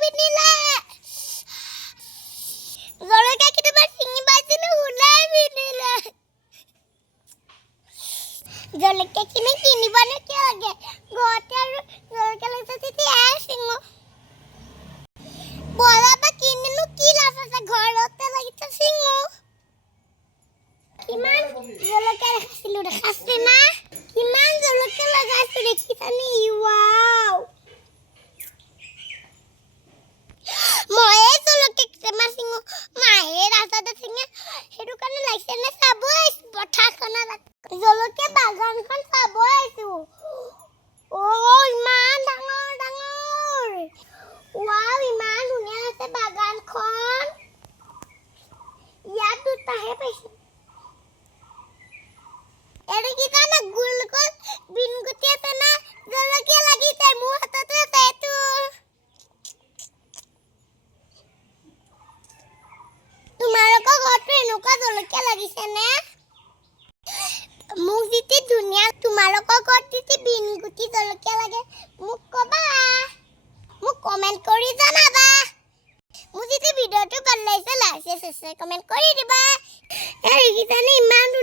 পিনিলে জলকীয়া কেতিয়াবা চিঙি পাইছিলো ওলাই পিনিলে জলকীয়া কিনিবনে কি লাগে ঘৰতে আৰু জলকীয়া লাগিছে তেতিয়া চিঙো বজাৰপা কিনিলো কি লাভ আছে ঘৰতে লাগিছে চিঙো কিমান জলকীয়া দেখাইছিলো দেখাইছে না কিমান জলকীয়া লগাইছো দেখিছানে ৱাও মই জলকীয়া কেইটামান চিঙো মায়ে ৰাস্তাতে চিঙে সেইটো কাৰণে লাগিছে নে চাব আহিছো পথাৰখনত জলকীয়া বাগানখন চাব আহিছো ইমান ডাঙৰ ডাঙৰ ৱাও ইমান ধুনীয়া আছে বাগানখন ইয়াত দুটাহে পাইছো এৰে কি জানা গোল গোল বিনগুটি আছে না জলকীয়া লাগিছে মোৰ হাততে আছে এইটো তোমালোকৰ ঘৰতো এনেকুৱা জলকীয়া লাগিছে নে মোক যেতি ধুনীয়া তোমালোকৰ ঘৰত যেতি বিনগুটি জলকীয়া লাগে মোক কবা মোক কমেন্ট কৰি জনাবা মোক যেতি ভিডিঅ'টো ভাল লাগিছে লাইক শেয়াৰ কমেন্ট কৰি দিবা এৰে কি জানে ইমান